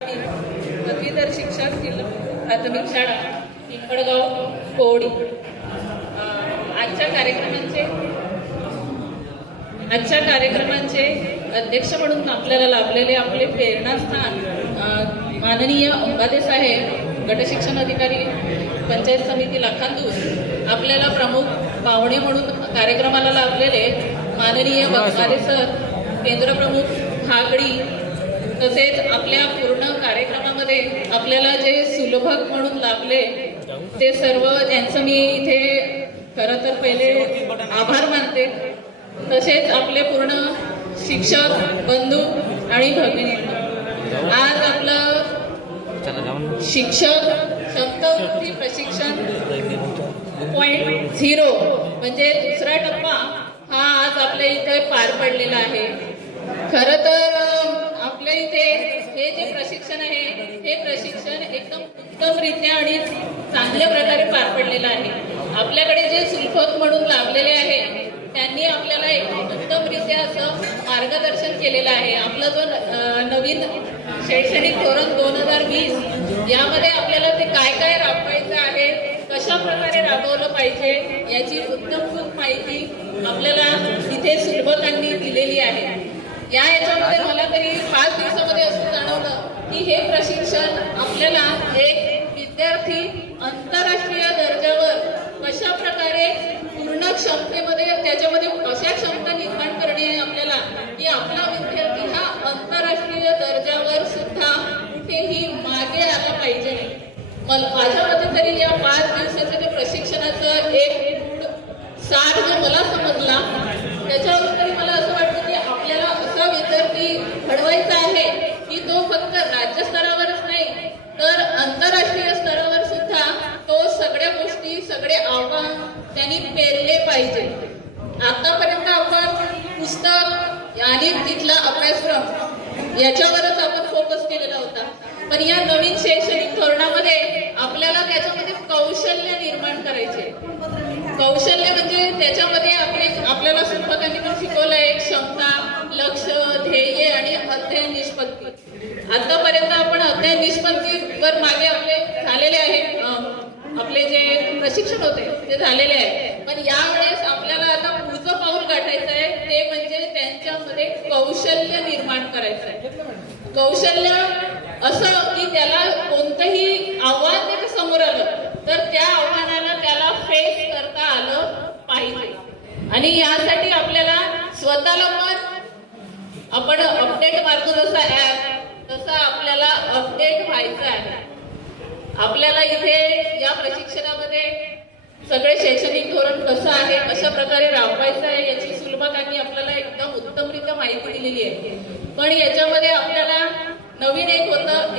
पदवीधर शिक्षक जिल्हा प्राथमिक शाळा पिंपळगाव कोडी आजच्या कार्यक्रमांचे अध्यक्ष म्हणून आपल्याला लाभलेले आपले प्रेरणास्थान माननीय अंबादे साहेब गटशिक्षण अधिकारी पंचायत समिती लाखांदूर, आपल्याला प्रमुख पाहुणे म्हणून कार्यक्रमाला लाभलेले माननीय बगमारे सर केंद्र प्रमुख ठाकडी, तसेच आपल्या पूर्ण कार्यक्रमामध्ये आपल्याला जे सुलभक म्हणून लाभले ते सर्व त्यांचं मी इथे खरं तर पहिले आभार मानते। तसेच आपले पूर्ण शिक्षक बंधू आणि भगिनी, आज आपलं शिक्षक शब्दवृत्ती प्रशिक्षण 2.0 म्हणजे दुसरा टप्पा हा आज आपल्या इथे पार पडलेला आहे। खरं तर आपल्या इथे हे जे प्रशिक्षण आहे हे प्रशिक्षण एकदम उत्तमरित्या आणि चांगल्या प्रकारे पार पडलेलं आहे। आपल्याकडे जे सुलभक म्हणून लाभलेले आहे त्यांनी आपल्याला एकदम उत्तमरित्या असं मार्गदर्शन केलेलं आहे। आपला जो नवीन शैक्षणिक धोरण 2020 यामध्ये आपल्याला ते काय काय राबवायचं आहे, कशा प्रकारे राबवलं पाहिजे याची उत्तमभूत माहिती आपल्याला इथे सुलभकांनी दिलेली आहे। याच्यामध्ये मला तरी 5 दिवसामध्ये असं जाणवलं की हे प्रशिक्षण आपल्याला एक विद्यार्थी आंतरराष्ट्रीय दर्जावर कशा प्रकारे पूर्ण क्षमतेमध्ये त्याच्यामध्ये अशा क्षमता निर्माण करणे आहे आपल्याला की आपला विद्यार्थी हा आंतरराष्ट्रीय दर्जावर सुद्धा कुठेही मागे आला पाहिजे। माझ्या मते तरी या 5 दिवसाच्या त्या प्रशिक्षणाचं एक सार जो मला समजला त्याच्यावर तरी मला असं वाटतं की आपल्याला असा विद्यार्थी घडवायचा आहे की तो फक्त राज्य स्तरावरच नाही तर आंतरराष्ट्रीय स्तरावर सुद्धा तो सगळ्या गोष्टी सगळे आव्हान त्यांनी पेरले पाहिजे। आतापर्यंत आपण पुस्तक आणि तिथला अभ्यासक्रम याच्यावरच आपण फोकस केलेला होता, पण या नवीन शैक्षणिक धोरणामध्ये आपल्याला त्याच्यामध्ये कौशल्य निर्माण करायचे। कौशल्य म्हणजे त्याच्यामध्ये आपल्याला सुलभकांनी पण शिकवलं आहे क्षमता, लक्ष, ध्येय आणि अध्ययन निष्पत्ती। आतापर्यंत आपण अध्ययन निष्पत्तीवर मागे आपले झालेले आहे, आपले जे प्रशिक्षण होते ते झालेले आहे, पण यावेळेस आपल्याला आता पुढचं पाऊल गाठायचं आहे ते म्हणजे त्यांच्यामध्ये कौशल्य निर्माण करायचं आहे। कौशल्य असं की त्याला कोणतंही आव्हान त्याच्या समोर आलं तर त्या आव्हानाला त्याला फेस करता आलं पाहिजे आणि यासाठी आपल्याला स्वतःला पण आपण अपडेट मारतो जसा ऍप तसा आपल्याला अपडेट व्हायचं आहे। आपल्याला इथे या प्रशिक्षणामध्ये सगळे शैक्षणिक धोरण कसं आहे, कशा प्रकारे राबवायचं आहे याची सुलभकांनी आपल्याला एकदम उत्तमरित्या माहिती दिलेली आहे। पण याच्यामध्ये आपल्याला नवीन एक होतं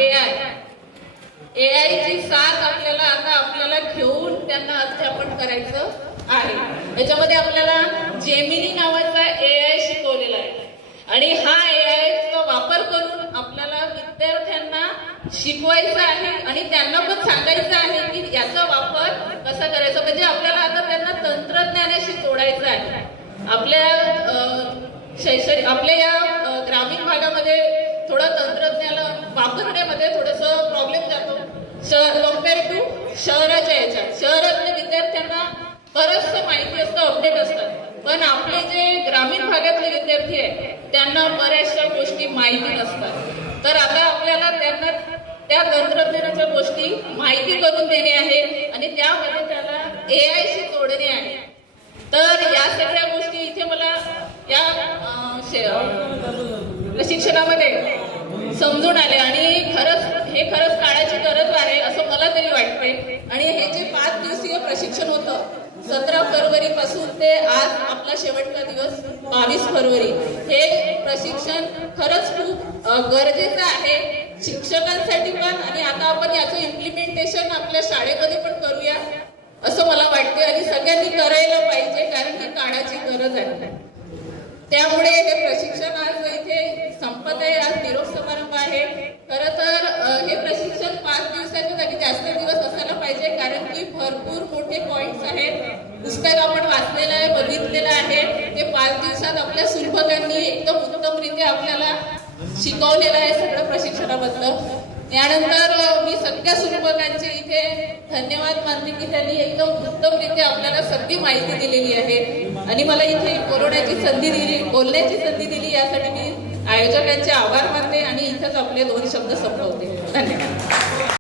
AI ची साथ आपल्याला घेऊन त्यांना अध्यापन करायचं आहे। याच्यामध्ये आपल्याला जेमिनी नावाचा AI शिकवलेला आहे आणि हा AI चा वापर करून आपल्याला विद्यार्थ्यांना शिकवायचं आहे आणि त्यांना पण सांगायचं आहे की याचा वापर कसा करायचा, म्हणजे आपल्याला आता त्यांना तंत्रज्ञानाशी जोडायचं आहे। आपल्या या ग्रामीण भागामध्ये थोडा तंत्रज्ञान वापरण्यामध्ये थोडंसं प्रॉब्लेम जातो कम्पेअर टू शहराच्या याच्यात। शहरातल्या विद्यार्थ्यांना बरंचसं माहिती असतं, अपडेट असतात, पण आपले जे ग्रामीण भागातले विद्यार्थी आहेत त्यांना बऱ्याचशा गोष्टी माहिती नसतात। तर आता आपल्याला त्यांना त्या तंत्रज्ञानाच्या गोष्टी माहिती करून देणे आहे आणि त्यामध्ये त्याला AI शी जोडणे आहे। तर या सगळ्या गोष्टी इथे मला या प्रशिक्षणामध्ये समजून आले आणि खरंच काळाची गरज आहे असं मला तरी वाटतंय। आणि हे जे 5 दिवसीय प्रशिक्षण होतं 17 फरवरी पासून ते आज आपला शेवटचा दिवस 22 फरवरी, हे प्रशिक्षण खरंच खूप गरजेचं आहे शिक्षकांसाठी पण, आणि आता आपण याचं इम्प्लिमेंटेशन आपल्या शाळेमध्ये पण करूया असं मला वाटते आणि सगळ्यांनी करायला पाहिजे कारण ही काळाची गरज आहे। त्यामुळे हे प्रशिक्षण आज इथे संपत आहे, आज निरोप समारंभ आहे। खरं तर हे प्रशिक्षण 5 दिवसाच्या जागी जास्त दिवस असायला पाहिजे कारण की भरपूर मोठे पॉइंट्स आहेत, पुस्तक आपण वाचलेलं आहे, बघितलेलं आहे, ते 5 दिवसात आपल्या सुलभकांनी एकदम उत्तमरित्या आपल्याला शिकवलेलं आहे सगळं प्रशिक्षणाबद्दल। यानंतर मी सगळ्या सुरुपकांचे इथे धन्यवाद मानते की त्यांनी एकदम उत्तमरित्या आपल्याला सगळी माहिती दिलेली आहे आणि मला इथे कोरोनाची संधी दिली, बोलण्याची संधी दिली, यासाठी मी आयोजकांचे आभार मानते आणि इथेच आपले 2 शब्द संपवते. धन्यवाद.